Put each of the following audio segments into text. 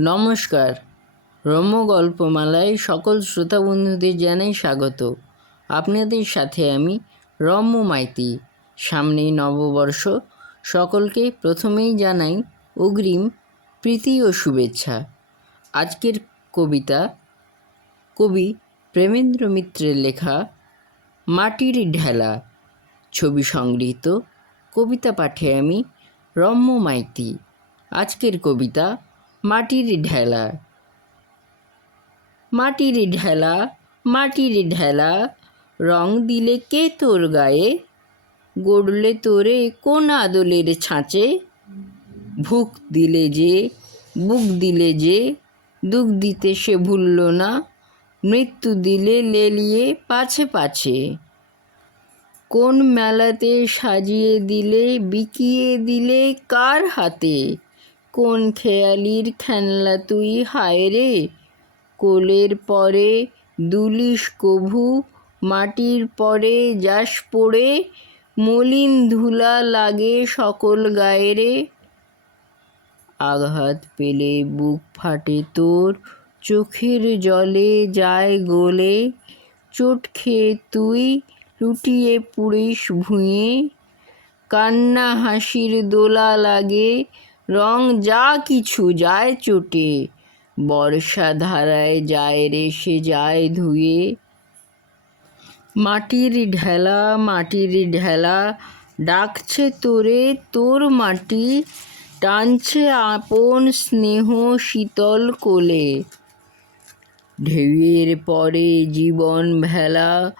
নমস্কার। রম্য গল্পমালায় সকল শ্রোতা বন্ধুদের জানাই স্বাগত। আপনাদের সাথে আমি রম্য মাইতি। সামনেই নববর্ষ, সকলকে প্রথমেই জানাই অগ্রিম প্রীতি ও শুভেচ্ছা। আজকের কবিতা কবি প্রেমেন্দ্র মিত্রের লেখা মাটির ঢেলা, ছবি সংগৃহীত। কবিতা পাঠে আমি রম্য মাইতি। আজকের কবিতা মাটির ঢেলা। মাটির ঢেলা, মাটির ঢেলা, রং দিলে কে তোর গায়ে? গড়লে তোরে কোন আদলের ছাঁচে? ভুক দিলে যে, বুক দিলে যে, দুঃখ দিতে সে ভুলল না। মৃত্যু দিলে লেলিয়ে পাছে পাছে। কোন মেলাতে সাজিয়ে দিলে, বিকিয়ে দিলে কার হাতে? কোন খেয়ালির খেলনা তুই হায় রে? কোলের পরে দুলিশ কভু, মাটির পরে যাস পড়ে। মলিন ধুলা লাগে সকল গায়ে রে। আঘাত পেলে বুক ফাটে তোর, চোখের জলে যায় গলে। চোট খেয়ে তুই লুটিয়ে পুড়িস ভুঁয়ে। কান্না হাসির দোলা লাগে, রং যা কিছু যায় চোটে। বর্ষা ধারায় যায় রে সে যায় ধুয়ে। মাটির ঢেলা, মাটির ঢেলা, ডাকছে তোরে তোর মাটি। টানছে আপন স্নেহ শীতল কোলে। ঢেউয়ের পরে জীবন ভেলা,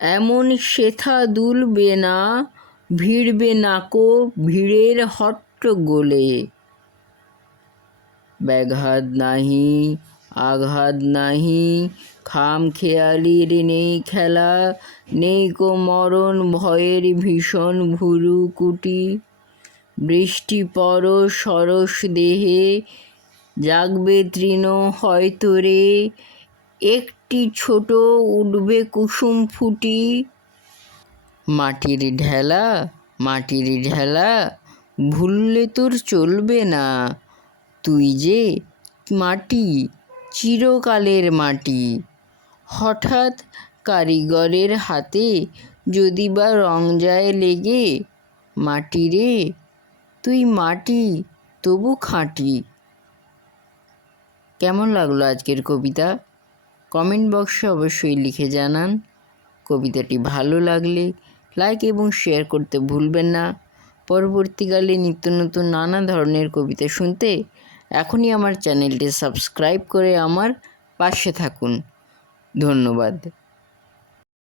এমন সেথা দুলবে না। ভিড়বে নাকো ভিড়ের হট্টগোলে। ব্যাঘাত নাহি, আঘাত নাহি, খাম খেয়ালির নেই খেলা। নেই কো মরণ ভয়ের ভীষণ ভুরুকুটি। বৃষ্টি পরশ সরস দেহে, জাগবে তৃণ হয়তো রে। একটি ছোট উঠবে কুসুম ফুটি। মাটির ঢেলা, মাটির ঢেলা, ভুললে তোর চলবে না। তুই যে মাটি, চিরকালের মাটি। হঠাৎ কারিগরের হাতে যদি বা রং যায় লেগে। মাটি রে, তুই মাটি তবু খাঁটি। কেমন লাগলো আজকের কবিতা? কমেন্ট বক্সে অবশ্যই লিখে জানান। কবিতাটি ভালো লাগলে লাইক এবং শেয়ার করতে ভুলবেন না। পরবর্তীকালে নিত্য নতুন নানা ধরনের কবিতা শুনতে এখনই আমার চ্যানেলটি সাবস্ক্রাইব করে আমার পাশে থাকুন। ধন্যবাদ।